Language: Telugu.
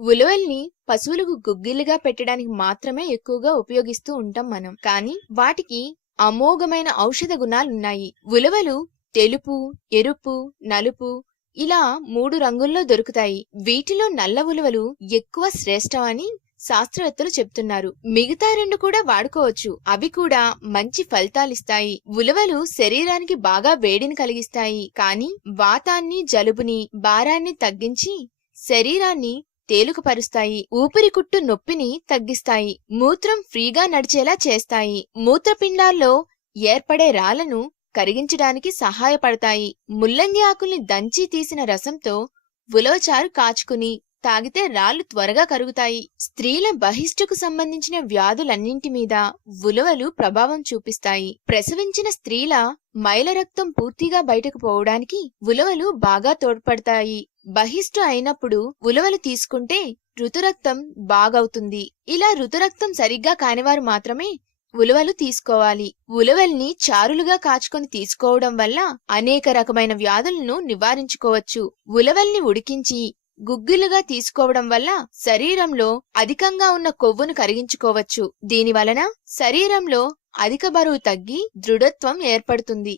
ఉలవల్ని పశువులకు గుగ్గిళ్ళుగా పెట్టడానికి మాత్రమే ఎక్కువగా ఉపయోగిస్తూ ఉంటాం మనం. కానీ వాటికి అమోఘమైన ఔషధ గుణాలున్నాయి. ఉలవలు తెలుపు, ఎరుపు, నలుపు ఇలా 3 రంగుల్లో దొరుకుతాయి. వీటిలో నల్ల ఉలవలు ఎక్కువ శ్రేష్టమని శాస్త్రవేత్తలు చెప్తున్నారు. మిగతా 2 కూడా వాడుకోవచ్చు. అవి కూడా మంచి ఫలితాలిస్తాయి. ఉలవలు శరీరానికి బాగా వేడిని కలిగిస్తాయి. కానీ వాతాన్ని, జలుబుని, భారాన్ని తగ్గించి శరీరాన్ని తేలికపరుస్తాయి. ఊపిరికుట్టు నొప్పిని తగ్గిస్తాయి. మూత్రం ఫ్రీగా నడిచేలా చేస్తాయి. మూత్రపిండాల్లో ఏర్పడే రాళ్లను కరిగించడానికి సహాయపడతాయి. ముల్లంగి ఆకుల్ని దంచి తీసిన రసంతో ఉలవచారు కాచుకుని తాగితే రాళ్లు త్వరగా కరుగుతాయి. స్త్రీల బహిష్టుకు సంబంధించిన వ్యాధులన్నింటి మీద ఉలవలు ప్రభావం చూపిస్తాయి. ప్రసవించిన స్త్రీల మైల రక్తం పూర్తిగా బయటకు పోవడానికి ఉలవలు బాగా తోడ్పడతాయి. బహిష్టు అయినప్పుడు ఉలవలు తీసుకుంటే ఋతురక్తం బాగవుతుంది. ఇలా ఋతురక్తం సరిగ్గా కానివారు మాత్రమే ఉలవలు తీసుకోవాలి. ఉలవల్ని చారులుగా కాచుకొని తీసుకోవడం వల్ల అనేక రకమైన వ్యాధులను నివారించుకోవచ్చు. ఉలవల్ని ఉడికించి గుగ్గిలుగా తీసుకోవడం వల్ల శరీరంలో అధికంగా ఉన్న కొవ్వును కరిగించుకోవచ్చు. దీని వలన శరీరంలో అధిక బరువు తగ్గి దృఢత్వం ఏర్పడుతుంది.